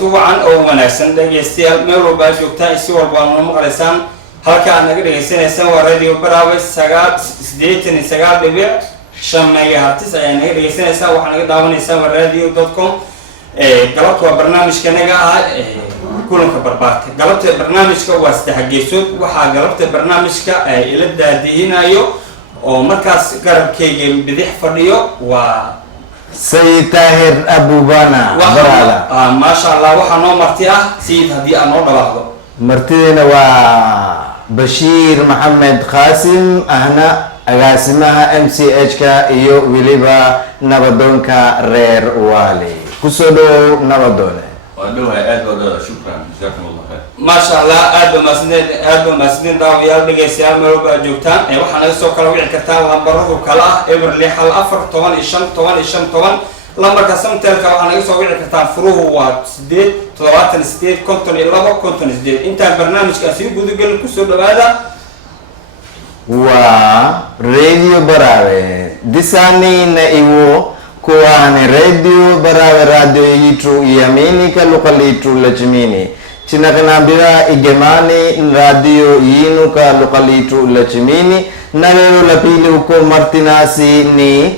kulanti wacan oo wanaagsan dhageystayaal meel walba aad joogtaan si walba aad maqlaysaan halka aad naga dhageysanaysaan waa radio Baraawe 89.5 megahertz ayaa naga dhageysanaysaan waxaad naga daawanaysaan waa radio.com galabta waa barnaamijkanaga ah kulanka barbaarka galabta barnaamijka waa saddex geesood waxaa galabta barnaamijka ila daadihinayo oo markaas garabkayga bidix fadhiyo waa سيد طاهر أبو بانا برادا ما شاء الله وحنا مرتيا سيد هدي أنا نبغى مرتينا بشير محمد قاسم أهنا أقاسمها MCH كا إيو ويليبا نبضونكا رير والي كسودو نبضونه وأدوها أدوها شكرا جزاكم الله خير ما شاء الله أدو مسنين داو يالبي جيسيال مروبا جوكتان وحنا نسو كلاوي عكتان لامبرو كلا إبر ليحال أفر طوان إشام لامبر كسام تلك وحنا نسو عكتان فروه وات سديد طلواتن سديد كنتون إلابا كنتون سديد انت برنامج كاسيو بودو قل كسودو هذا راديو براوي ديساني نايوو كواني راديو براوي راديو يترو ياميني كالوكالي يترو لجميني Chinakanambira igemani radio yinuka lokalitu lachimini nalelo lapili uko martinasi ni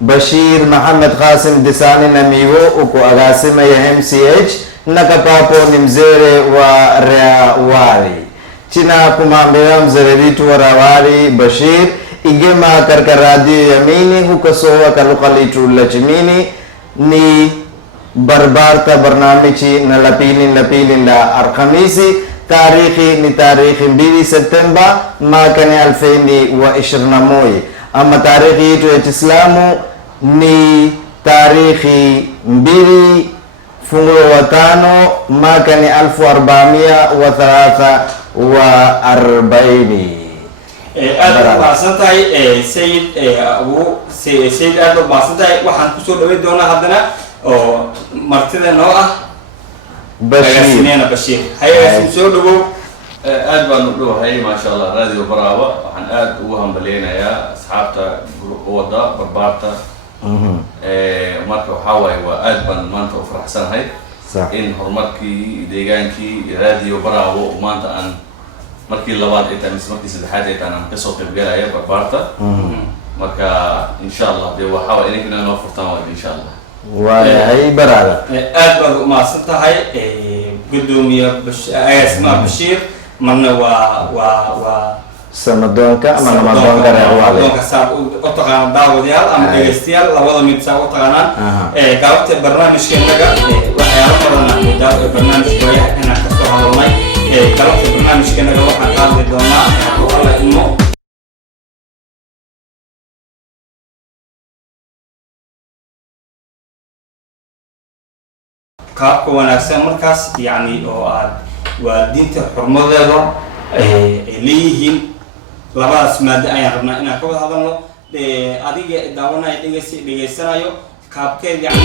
Bashir Muhammad Qasim Disani namiwo uko agasima ya MCH nakapapo ni mzere wa Rawari China kumambira mzere vitu wa Rawari Bashir igema karka radio yamini huko sowa kalokalitu lachimini ni barbarta barnaamiji na lapili la Alhamisi tarikhi ni tarikhi 2 Septemba mwaka ni 2021 ama tarikhi yetu ya Kiislamu ni tarikhi 2 fungu wa 5 mwaka ni 1443 aad baasantahay sayid abu sayid aad baasantahay waxaan ku soo dhaweey doonaa hadana oo martida noo ah Bashir hay'ad soo dhawo aad baan u dhawahay ma sha Allah radio Baraawe waxaan aad ugu hambaleynayaa asxaabta wada barbaarta marka waxa way waa aad baan maanta u faraxsanahay in horumarkii deegaankii radio Baraawe maanta aan markii labaad ay tahay markii saddexaad ay tahay aan ka soo qayb galaya barbaarta marka insha Allah waxa way inagina noo furtaan insha Allah وهي برادة أكبر ما صنتهاي قدومي اسمه بشير من سمدونك من رمضان كرهوالي دونك ساب أطغان داو ديال أم ديستيال لوضع ميتسا أطغانا قاوت برنامج كنجا وحيال مرنا داو برنامج كويا هنا كسوها والله قاوت برنامج كنجا وحنا قاوت دوما والله إنه qaabka wanaagsan markaas yani oo aad waalidiinta xurmadeeda ay leeyihiin labadaas maada ayaan rabnaa inaan ka wada hadalno adiga daawanaya dhageysanayo qaabkeed yani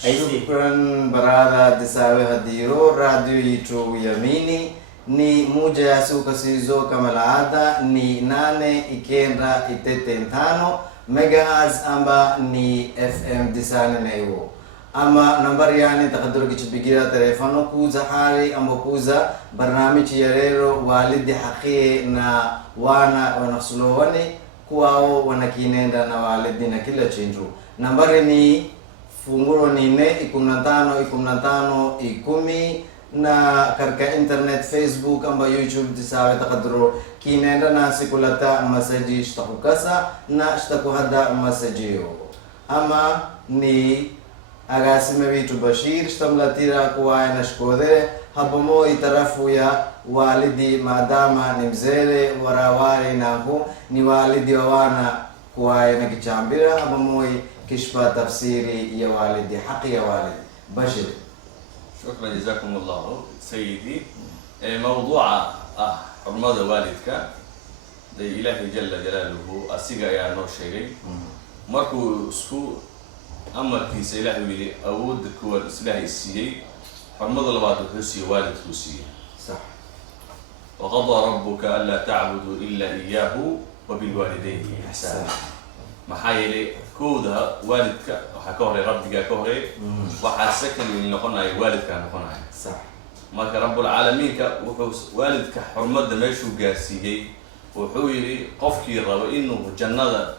Shukran barada disawe hadiro radio yitu yamini ni moja ya suka sizo kama laada ni 8.5 megahertz amba ni FM disane na hiyo ama nambari yani takaduru kichipigira telefono kuza hali ama kuza barnamiji ya leo walidi haki na wanasuluhani kuwao wanakinenda na walidi na kila chinju nambari ni fungulo ni 415 na karka internet Facebook amba YouTube disawe takadro kinenda na sikulata masaji shtakukasa na shtakuhada masajiyo ama ni agasime vitu Bashir shtamlatira kuwaya na shkodere hapomo itarafu ya walidi madama ni mzele warawari nahu ni walidi wawana kuwaya na kichambira hapomo كشف تفسيري يا والدي حق يا والد بشر شكرا جزاكم الله سيدي موضوع حرمة والدك دي إلهي جل جلاله أسيقا يا نور شيء مركو سكو amarkiisa ilaahay uu yidhi awoodda kuwaad islaahay siiyey xurmada labaad wuxuu siiyey waalidkuu siiyey صح وقضى ربك ألا تعبدوا إلا إياه وبالوالدين إحسانا maxaa yeelay kooda waalidka waxaa ka horay rabbigaa ka horay waxaa secondly noqonaya waalidkaa noqonaya صح marka rabbulcaalamiinka wuxuu waalidka xurmada meeshuu gaarsiiyey wuxuu yidhi qofkii rabo inuu jannada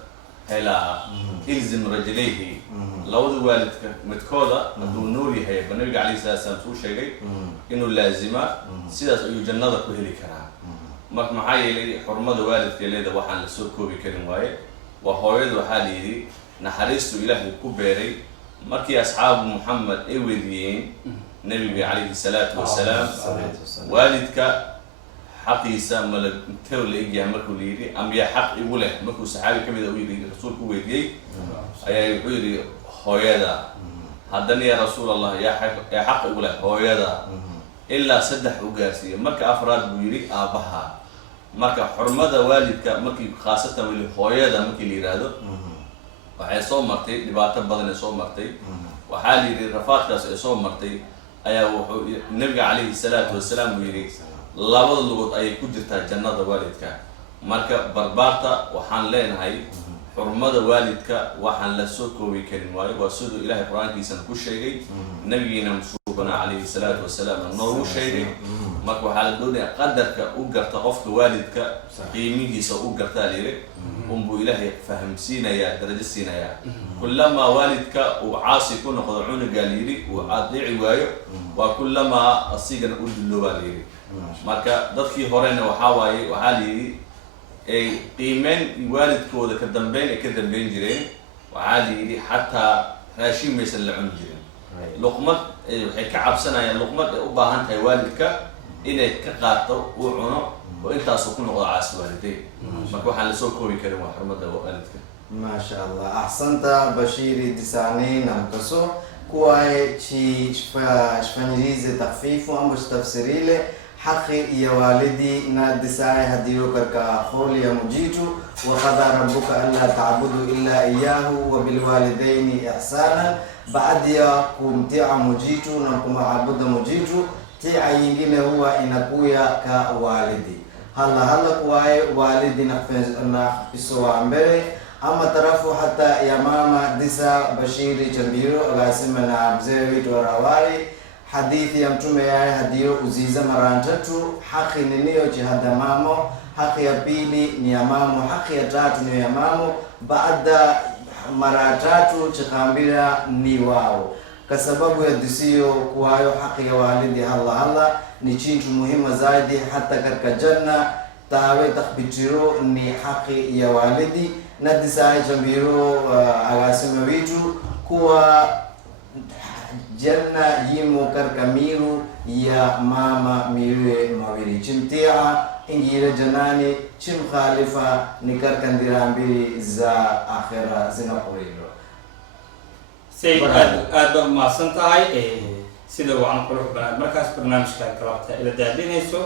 helaa ilzim rajlayhi labada waalidka midkooda hadduu nool yahay ba nabiga calayhi salaatu salaam suu sheegay inuu laazima sidaas ayuu jannada ku heli karaa marka maxaa yeelay xurmada waalidka leeda waxaan la soo koobi karin waaye waa hooyada waxaa la yidhi naxariistu ilaahay ku beeray markii asxaabu muxamed ay weydiiyeen nabiga calayhi salaatu wasalaam waalidka xaqiisa mala intee la egyahay markuu la yidhi am yaa xaq igu leh markuu saxaabi ka mid a u yidhi rasuulku weydiiyey ayaa wuxuu yidhi hooyada haddana yaa rasuul allah yaa xaq igu leh hooyada ilaa 3 u gaarsiiyey marka afraad buu yidhi aabbaha marka xurmada waalidka markii khaasatan weli hooyada markii la yidhaahdo waxay soo martay dhibaato badan ee soo martay waxaa la yidhi rafaadkaas ee soo martay ayaa wuxuu nabiga calayhi salaatu wasalaam uu yidhi labada lugood ayay ku jirtaa jannada waalidka marka barbaarta waxaan leenahay xurmada waalidka waxaan la soo koobi karin waayo waa siduu ilaahay qur-aankiisana ku sheegay nabigiina musuubana calayhi salaatu wasalaam noogu sheegay marka waxaa la doonayaa qadarka u garta qofka waalidka qiimihiisa u gartaa layidhi unbuu ilaahay fahamsiinayaa darajo siinayaa kullamaa waalidka uu caasi ku noqdo cunugaa layidhi uu adeeci waayo waa kullamaa asigana u duloobaa layidhi marka dadkii horena waxaa waaye waxaa layidhi ay qiimeyn waalidkooda ka dambeyn ay ka dambeyn jireen waxaa layidhi xataa raashin maysan la cuni jirin luqmad waxay ka cabsanayaan luqmad ay u baahan tahay waalidka inay ka qaato uu cuno oo intaasuu ku noqdo caasi waalideyn marka waxaan la soo koobi karin waa xurmada waalidka ما شاء الله أحسنت بشيري ديساني نمكسو كواي شفنجيزي تخفيف وأمش تفسيري لي حقي يا والدي نادساي هديو كركا خول يا مجيجو وقضى ربك ألا تعبدوا إلا إياه وبالوالدين إحسانا بعد يا كمتيع مجيجو نقوم عبد مجيجو تيع ينجين هو إنكويا كوالدي هلا كواي والدي نخفسوا عمبري أما ترفو حتى يا ماما ديسا بشيري جنبيرو غاسمنا عبزيوي توراواري حديث يا متومي يا هديو uziza mara 3 haki ni niyo jihada mamo haki ya pili ni ya mamo haki ya tatu ni ya mamo baada mara 3 chikambira ni wao kwa sababu ya disiyo kuwayo haki ya walidi Allah ni chintu muhimu zaidi hata katika janna tawe takbitiro ni haki ya walidi na disai jambiro agasema witu kuwa janna yimo karka miru ya mama miru mawiri chimtia ingira janani chim khalifa ni karka ndirambiri za akhira zina qurilo سيد آدم ما سنتاي سيدا وعن قلوب بنات مركز برنامج كلابتا إلى دادين هيسو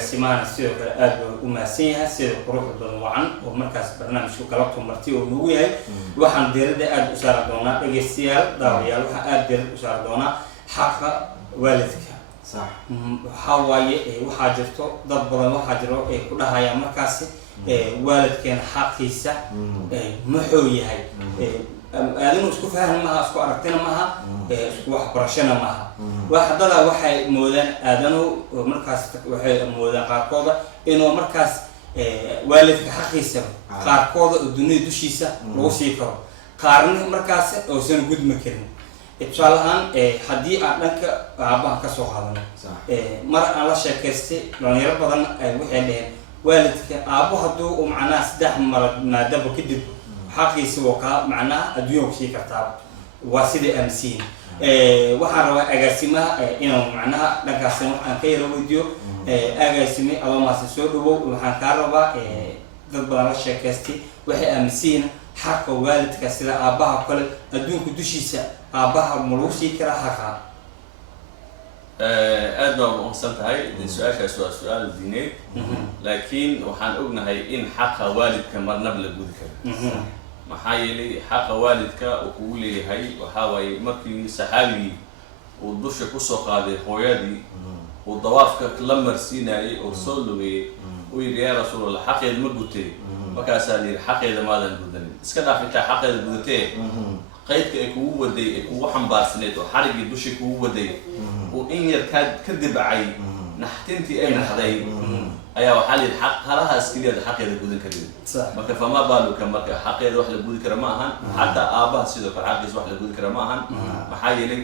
سيمان سيدا آدم وماسيها سيدا قلوب بنات وعن ومركز برنامج كلابتا مرتي ونوية وحن ديرد آد أسارة دونا إجسيال داريال وحن آد ديرد أسارة دونا حق والدك صح حواي وحاجرتو ضبطا وحاجرو كلها يا مركز والدك حقيسة محوية هاي aadinu isku faham maaha isku aragtina maaha isku wax barashana maaha waxdada waxay moodaan aadanu markaas waxay moodaan qaarkooda inuu markaas waalidka xaqiisa qaarkooda dunida dushiisa lagu sii karo qaarna markaas oo san gudma karin tusaalahaan haddii aan dhanka aabaha ka soo qaadano mar aan la sheekaystay dhalinyaro badan ay waxay dhaheen waalidka aabo hadduu macnaha 3 mar maadaba kadib حقيسي وكا معناه أدوية وشيء كتاب واسيد أمسين waxaan rabaa agaasimaha inuu macnaha dhankaas waxaan ka yaro weydiyo agaasime ama maase soo dhawow waxaan ka rabaa dad badan la sheekaystay waxay aaminsiin xaqqa waalidka sida aabaha kale adduunka dushiisa aabaha ma lagu sii karaa xaqa aad baan u aqoonsan tahay su-aashaas waa su-aal diineed laakiin waxaan ognahay in xaqa waalidka marnaba la gudi karo maxaa yeelay xaqa waalidka uu kugu leeyahay waxaa waaye markii saxaabigii uu dusha kusoo qaaday hooyadii uu dawaafka la marsiinayay oo soo lugeeyey uu yidhi yaa rasuulallah xaqeeda ma gutay markaasaa la yidhi xaqeeda maadan gudanin iska dhaaf intaa xaqeeda gudatee qaydka ay kugu waday ay kugu xambaarsaneed oo xariggii dushii kugu waday uu in yar ka dibacay naxtintii ay naxday ayaa waxaa la yidhi halahaas keliyaad xaqeeda gudan karin marka famaa baaluka marka xaqeeda wax la gudi kara ma ahan xataa aabbaha sidoo kale xaqiisa wax la gudi kara ma ahan maxaa yeelay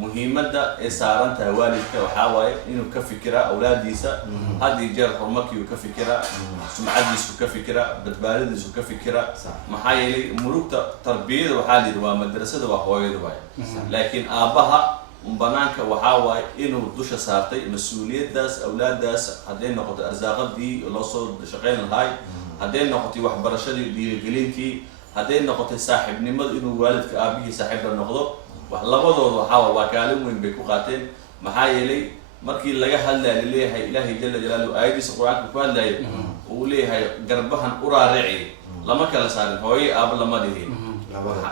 muhiimadda ay saaran tahay waalidka waxaa waaye inuu ka fikiraa awlaadiisa had iyo jeer horumarkiiu ka fikiraa sumcadiisu ka fikiraa badbaadadiisu ka fikiraa maxaa yeelay murugta tarbiyada waxaa la yidhi waa madrasada waa hooyada waaye laakiin aabbaha banaanka waxaa waaye inuu dusha saartay mas-uuliyaddaas awlaadaas hadday noqoto arsaaqadii loo soo shaqayn lahay hadday noqotay waxbarashadii dhiirigelintii hadday noqotay saaxiibnimada inuu waalidka aabihii saaxiibka noqdo labadooda waxaa waa kaalin weyn bay ku qaateen maxaa yeelay markii laga hadlaya laleeyahay ilaahay jala jalaaluhu aayadiisa qur-aanka ku hadlaya uu leeyahay garbahan uraarici lama kala saarin hooye aaba lama dhihin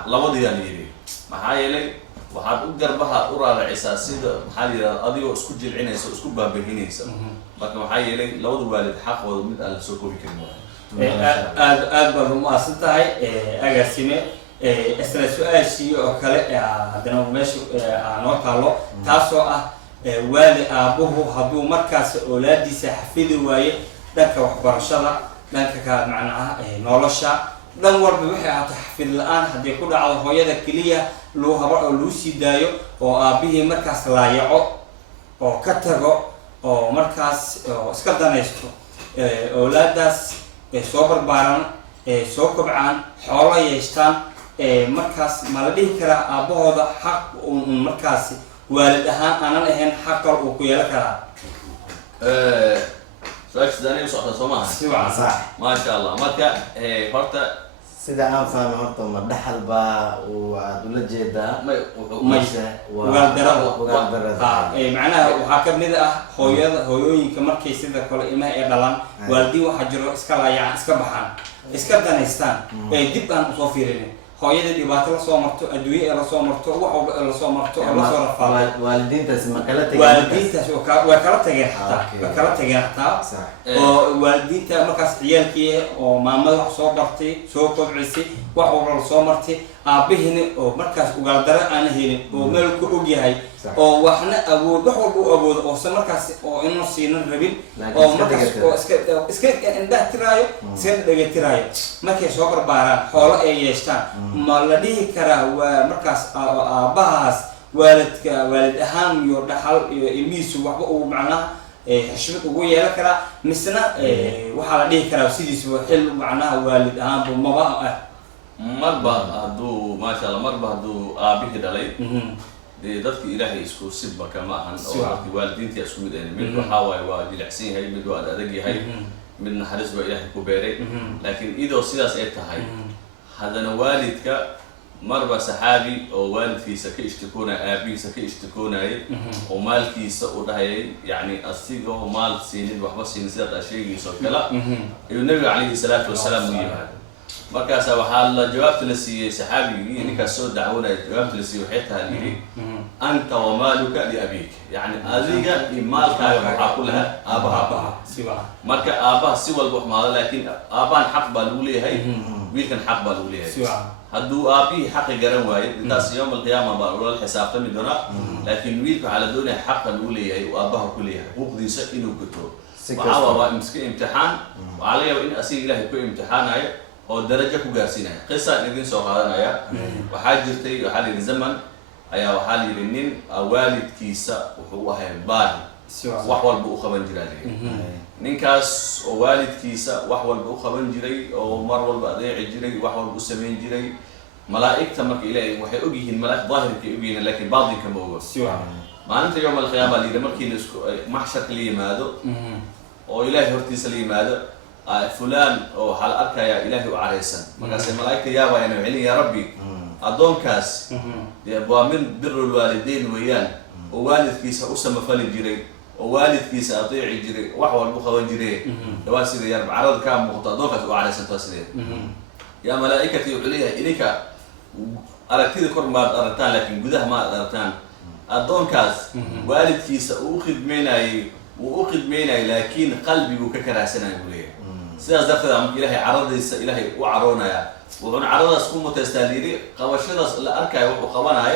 labadiyaa la yidhi maxaa yeelay waxaad u garbaha uraaricisaa sida maxaa la yidhahda adigoo isku jilcinaysa isku baabahinaysa marka maxaa yeelay labada waalid xaqooda mid aan la soo koobi karin aad baad umahadsan tahay agaasime isla su-aashii oo kale haddana meesha noo taalo taasoo ah waalid aabuhu hadduu markaas awlaadiisa xafidi waaye dhanka waxbarashada dhanka ka macnaha nolosha dhan walba waxay ahaatay xafid la-aan haddii ku dhacdo hooyada keliya loo haba oo lagu sii daayo oo aabihii markaas laayaco oo ka tago oo markaas iska danaysto awlaadaas soo barbaaran soo kobcaan xoolo yeeshtaan markaas ma la dhihi karaa aabbahooda xaq markaas waalid ahaan aanan ahayn xaq kale uu ku yeelan karaa su-aasha aniga socda soo maaha صح maasha allah marka horta sida aan fahmay horta ma dhaxal baa waad ula jeedaa macnaha waxaa kamid ah hooyooyinka markay sida kale ilmaha ay dhalaan waalidiin waxaa jiro iska laayacaan iska baxaan iska danaystaan dib aan usoo fiirinin hooyada dhibaato lasoo marto adduunye ee lasoo marto wax walba ee lasoo marto oo lasoo rafaaday waalidiintaas ma kala tageen waalidiintaas way kala tageen xataa oo waalidiinta markaas ciyaalkii oo maamada wax soo bartay soo kobcisay wax walba lasoo martay aabihina oo markaas ugaaldaro aan helin oo meel ku og yahay oo waxna awood wax walba u awoodo oosan markaas oo inuu siinan rabin oo markaas oo iska indhaha tiraayo iska dhegatiraayo markay soo barbaaraan xoolo ay yeeshtaan ma la dhihi karaa waa markaas aabbahaas waalid ahaan iyo dhaxal iyo ilmihiisu waxba uu macnaha xishmad ugu yeelan karaa misna waxaa la dhihi karaa sidiisuba xil macnaha waalid ahaanbu maba ah marba hadduu maasha allah marba hadduu aabihii dhalay dee dadki ilaahay isku sidba kama ahan oo dadki waalidiintii isku mid ahayn mid waxaa waaye waa jilicsan yahay mid waa adag yahay mid naxariis baa ilaahay ku beeray laakiin idoo sidaas ay tahay haddana waalidka marba saxaabi oo waalidkiisa ka ishtikoonaya aabihiisa ka ishtikoonayay oo maalkiisa u dhahayay yani asigoo maal siinin waxba siinin sidaad aa sheegayso kale ayuu nabiga calayhi salaatu wasalaam u yimaada markaasaa waxaa la jawaabta la siiyey saxaabigii ninkaas soo dacwoonaya jawaabta la siiyey waxay tahay yidhi anta wamaaluka liabika yani adiga iyo maalkaaga waxaa ku lahaa aabaha marka aabaha si walba waxmaado laakiin aabahan xaq baa lagu leeyahay wiilkan xaq baa lagu leeyahay hadduu aabihii xaqi garan waayo intaas yowm alqiyaama baa loola xisaabtami doonaa laakiin wiilka waxaa la doonaya xaqa lagu leeyahay uu aabaha ku leeyahay xuquuqdiisa inuu guto waxaa waa iska imtixaan waxaa laga yaaba in asiga ilaahay ku imtixaanayo oo darajo ku gaarsiinaya qisaan idin soo qaadanaya waxaa jirtay waxaa la yidhi zaman ayaa waxaa la yidhi nin waalidkiisa wuxuu u ahay baari wax walba u qaban jiraa ninkaas oo waalidkiisa wax walba u qaban jiray oo mar walba adeeci jiray wax walba u samayn jiray malaa'igta marka ilaahay waxay og yihiin malaa'ig daahirka ay og yihiin laakiin baatinka ma oga maalinta yowm alqiyaama la yidhi markii la isku maxsharka la yimaado oo ilaahay hortiisa la yimaado fulaan oo waxaa la arkayaa ilaahay u caraysan markaasay malaa'igta yaabayaan waxay leeyihin yaa rabbi addoonkaas waa min birul waalideyn weeyaan oo waalidkiisa u samafali jiray oo waalidkiisa adeeci jiray wax walba u qaban jiray waa sida yarb carada kaa muuqato addoonkaas u caraysantaa sideed يا ملائكتي وعليها إليك أركتي كور ما أرتان لكن جودها ما أرتان أدون كاس والد كيس وأخذ مناي لكن قلبي وككره سنة يقوليه سياز دفتر إلهي عرض إلهي وعرونا يا وعن عرض سكون متستاليري قواشنا الأركع وقوانا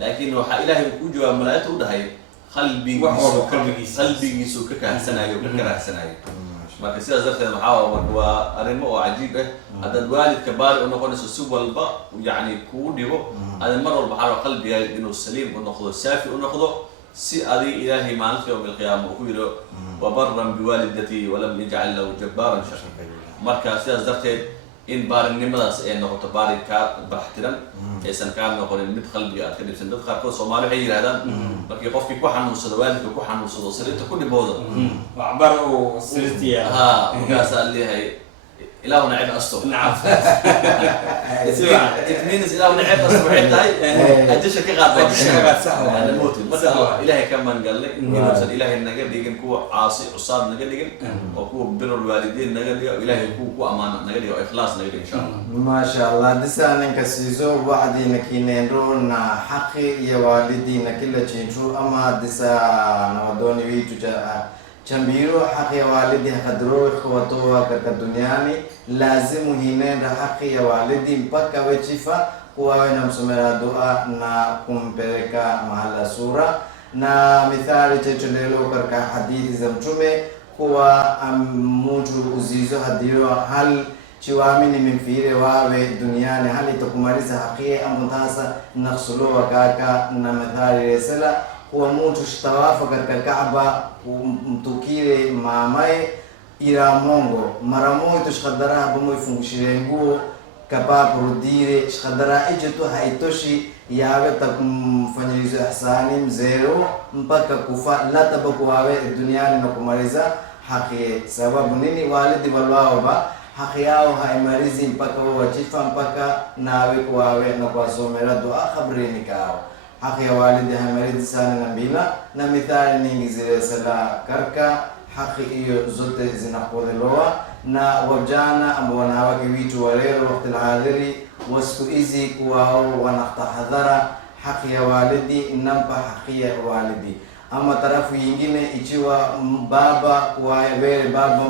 لكن وح إلهي وجوا ملائكته ده هي قلبي يسوع ككره سنة وككره سنة ما كسير زرت المحاور وأرمو عجيبة هذا الوالد كبار إنه قلنا سوى الباء ويعني كوديو هذا المرة البحر قلبي إنه السليم ونأخذ السافي ونأخذه سي أدي إلهي ما أنت يوم القيامة وكيله وبرا بوالدتي ولم يجعل له جبارا شقيا مركز سير زرت إن بار النماذج إنه تبارك كبحترا إنسان كان نقول المد قلبي أتكلم سندد خاركو سومالي حي هذا مركي قف في كوحن وصدوالد كوحن وصدو سريت كل بوضع وعبروا سلتيا وقاس اللي هي إله نعيب أسطو نعم اثنين إله نعيب أسطو حتى أجيش كغاد صح أنا موت مثلا إلهي كمان قال لي إنه إلهي النجار ديجن كوا عاصي عصاب نجار ديجن وكوا بر الوالدين نجار ديجن إلهي كوا أمانة نجار ديجن إخلاص نجار إن شاء الله ما شاء الله دسانة كسيزو وعدي نكينيرون حقي يا والدي نكيل تشينشو أما دسا نودوني ويتو Chambiro haki ya walidi hakadro ikhwatoa katika duniani lazimu hinenda haki ya walidi mpaka wechifa kuwawe na msomera dua na kumpeleka mahala sura na mithali checholelo katika hadithi za mtume kuwa mtu uzizo hadiro hal chiwamini mimfire wawe duniani hali itakumaliza haki amutasa nakhsulowa kaka na mithali resela kuwa mtu shtawafa katika Kaaba mtukire mamaye ila mongo mara moja tushadara bomo ifungishire nguo kapa kurudire shadara ejetu haitoshi yawe takumfanyirizo ihsani mzero mpaka kufa la tabaku wawe duniani na kumaliza haki sababu nini walidi walwao ba haki yao haimalizi mpaka wachifa mpaka nawe kuwawe na kuwasomera dua khabrini kao haki ya walidi hamaridi sana na bila na mithali nyingi zile sala karka haki hiyo zote zinakodheloa na wajana ambao wanawake witu walero wakati alhadhiri wasiku hizi kuwao wanatahadhara haki ya walidi nampa haki ya walidi ama tarafu yingine ichiwa baba kwa vile baba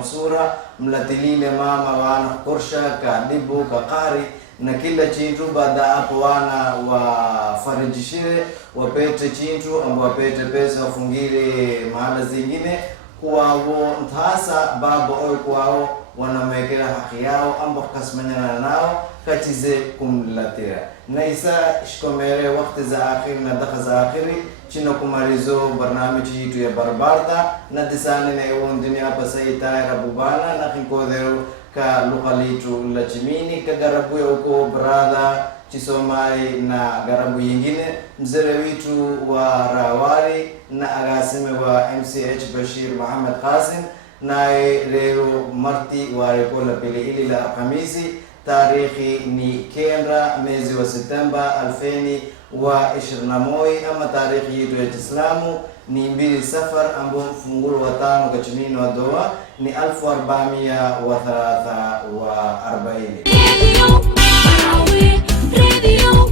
msura mlatilile mama wana korsha kadibu kakari na kila chintu baada hapo wana wafarijishire wapete chintu ambao wapete pesa wafungire mahala zingine kwao ntasa baba au kwao wanamwekea haki yao ambao kasimanyana nao katize kumlatira na isa shikomere wakati za akhir na dakika za akhiri chino kumalizo barnamiji yetu ya barbarda na disane na ewo dunia hapa saita rabubana na kinkodero ka lukalitu la chimini ka garabu ya uko brada chisomai na garabu yingine mzere witu wa rawari na agasime wa MCH Bashir Muhammad Qasim na leo marti wa rekola pili ili la Alhamisi tarikhi ni Kendra mwezi wa Septemba 2021 ama tarikhi yetu ya Kiislamu ni 2 Safar ambao mfungulo wa 5 kachimini wa doa ni 1443. Radio